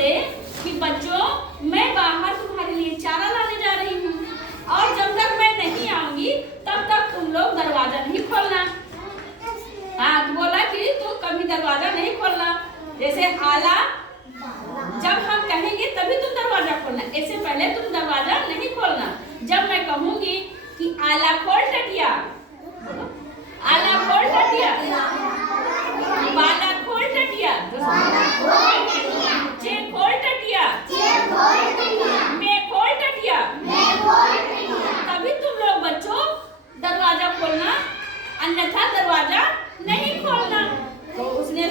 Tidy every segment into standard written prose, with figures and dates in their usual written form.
से कि बच्चों मैं बाहर तुम्हारे लिए चारा लाने जा रही हूँ और जब तक मैं नहीं आऊंगी तब तक तुम लोग दरवाजा नहीं खोलना। हाँ, तो बोला कि तुम कभी दरवाजा नहीं खोलना। जैसे आला जब हम कहेंगे तभी तुम दरवाजा खोलना, इससे पहले तुम दरवाजा नहीं खोलना। जब मैं कहूंगी कि आला खोल टटिया, आला खोल टटिया, बाला खोल टटिया, चे खोल टटिया, मैं खोल टटिया, तभी तुम लोग बच्चों दरवाजा खोलना, अन्यथा दरवाजा नहीं खोलना। तो उसने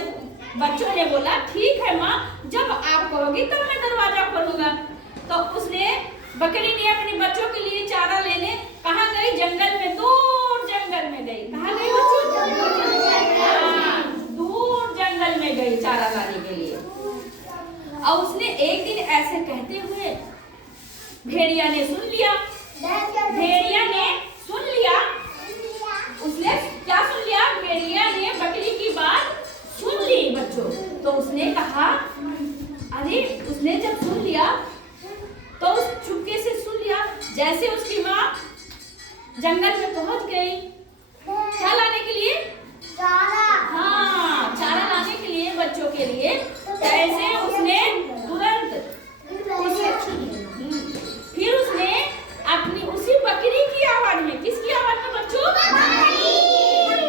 बच्चों ने बोला ठीक है माँ, जब आप कहोगी तब मैं दरवाजा खोलूंगा। तो उसने बकरी ने अपने बच्चों के लिए चारा लेने कहाँ गई? जंगल में, दूर जंगल में गई। कहाँ गई बच्चों? दूर जंगल में गई चारा लाने के लिए। और उसने एक दिन ऐसे कहते हुए भेड़िया ने सुन लिया। भेड़िया ने सुन लिया, उसने क्या सुन लिया? भेड़िया ने बकरी की बात सुन ली बच्चों। तो उसने कहा, अरे उसने जब सुन लिया तो उस चुपके से सुन लिया। जैसे उसकी माँ जंगल में पहुंच गई क्या लाने के लिए? चारा। हाँ, चारा लाने के लिए बच्चों के लिए। ऐसे उसने तुरंत फिर उसने अपनी उसी बकरी की आवाज में, किसकी आवाज में बच्चों?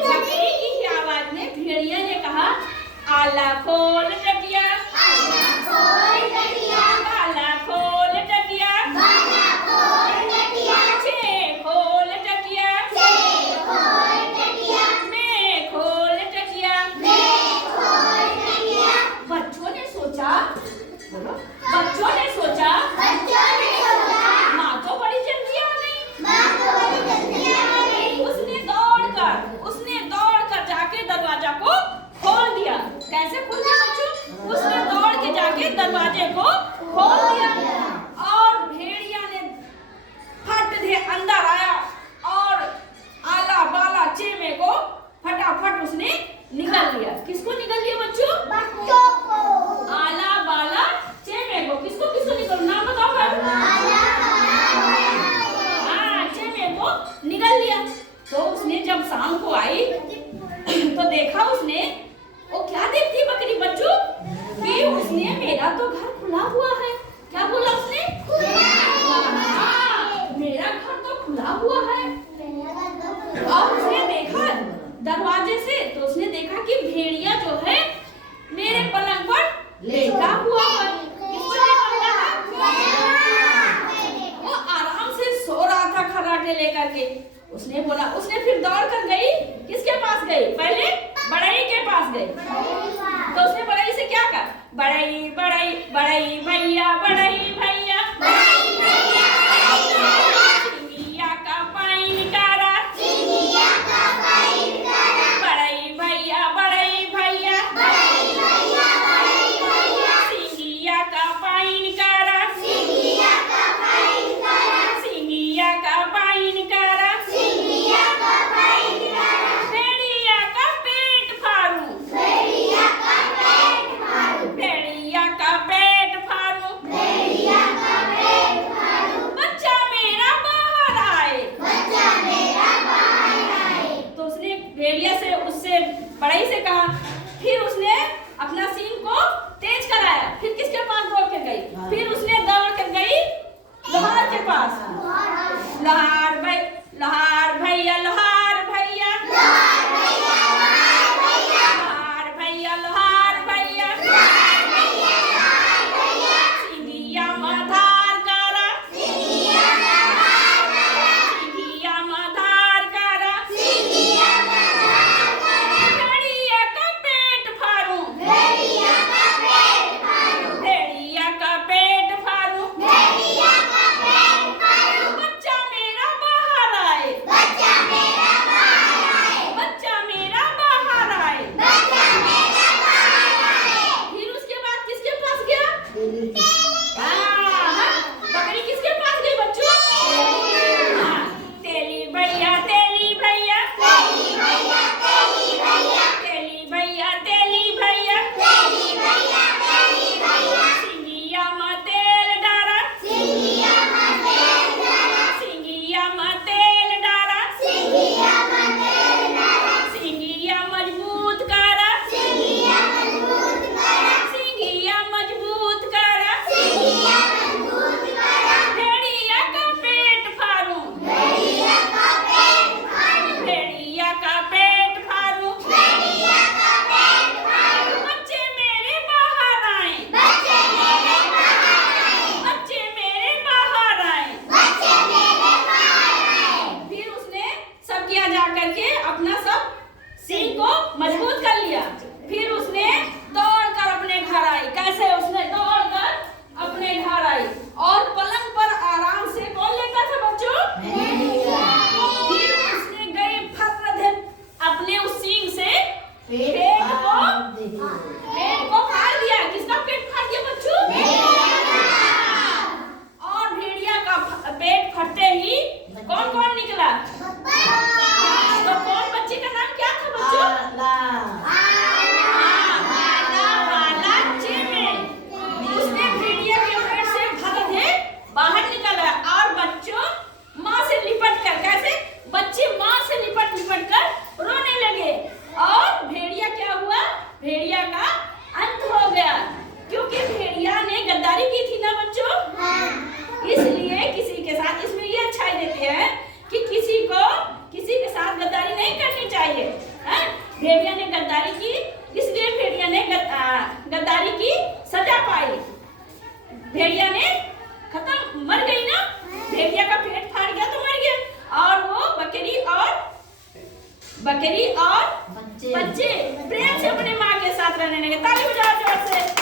बकरी की आवाज में भेड़िया ने कहा, आला खोल टटिया, आला खोल टटिया, बाला खोल टटिया, बाला खोल टटिया, छे खोल टटिया, छे खोल टटिया, मैं खोल टटिया, मैं खोल टटिया। बच्चों ने सोचा, बोलो, बच्चों ने सोचा, माँ तो बड़ी जल्दी आ गई, माँ तो बड़ी जल्दी आ गई। उसने दौड़कर जाके दरवाजा को खोल दिया। कैसे खोल दिया बच्चों? उसने दौड़ के जाके दरवाजे को खोल दिया और भेड़िया ने फट दे अंदर आया और आला बाला चेमे को फटाफट उसने निगल लिया। किसको निगल लिया बच्चों? बच्चों को। आला बाला चेमे को। किसको किसको निगल? नाम बताओ फिर। हाँ, चेमे को निगल लिया। तो उसने जब शाम को आई तो देखा उसने, वो क्या देखती बकरी बच्चों कि उसने मेरा तो घर खुला हुआ है। क्या बोला उसने? मेरा घर तो खुला हुआ है। और उसने देखा दरवाजे से, तो उसने देखा कि भेड़िया जो है मेरे पलंग पर लेटा हुआ है। वो आराम से सो रहा था खर्राटे लेकर के। उसने बोला, उसने फिर दौड़ कर गई, किसके पास गई? पहले बड़ई के पास गई। तो उसने बड़ई से क्या कहा? बड़ई बड़ई बड़ई भैया, बड़ई भैया, सिंगिया का पानी निकारा, बड़ई भैया, बड़ई भैया, सिंगिया का पानी निकारा, सिंगिया का पानी निकारा, भेड़िया का पेट फाड़ू, भेड़िया का पेट फाड़ू, बच्चा मेरा बाहर आए। तो उसने भेड़िया से, उससे बड़ई से कहा। फिर उसने अपना सींग को तेज कराया। फिर किसके पास दौड़ कर गई? फिर उसने दौड़ कर गई लोहार के पास। लोहार भैया, लोहार भैया, लोहार भैया, लोहार भैया, सिंगिया मधार करा, सिंगिया मधार करा, भेड़िया का पेट फाड़ू, भेड़िया का पेट फाड़ू, बच्चा मेरा करके अपना सब सींग को मजबूत कर लिया। फिर उसने दौड़कर अपने घर आई। कैसे? उसने दौड़कर अपने घर आई और पलंग पर आराम से कौन लेटा था बच्चों? फिर उसने गई फर्र अपने उस सींग से पेट को फाड़ दिया। किसका पेट फाड़ दिया बच्चों? और भेड़िया का पेट फटते ही कौन कौन निकला? तो कौन बच्चे का नाम क्या था बच्चों? उसने भेड़िया के पेट से बाहर निकला और बच्चों माँ से लिपट कर, कैसे? बच्चे माँ से लिपट कर रोने लगे और भेड़िया क्या हुआ? भेड़िया का अंत हो गया, क्योंकि भेड़िया ने गद्दारी की थी ना बच्चों। इसलिए किसी के साथ, इसमें ये अच्छाई देते हैं कि किसी के साथ गद्दारी नहीं करनी चाहिए। भेड़िया ने गद्दारी की, इसलिए भेड़िया ने गद्दारी की सजा पाई। भेड़िया ने खत्म, मर गई ना, भेड़िया का पेट फाड़ गया तो मर गया। और वो बकरी और बच्चे प्रेम से अपने माँ के साथ रहने लगे। ताली बजाओ जोर से।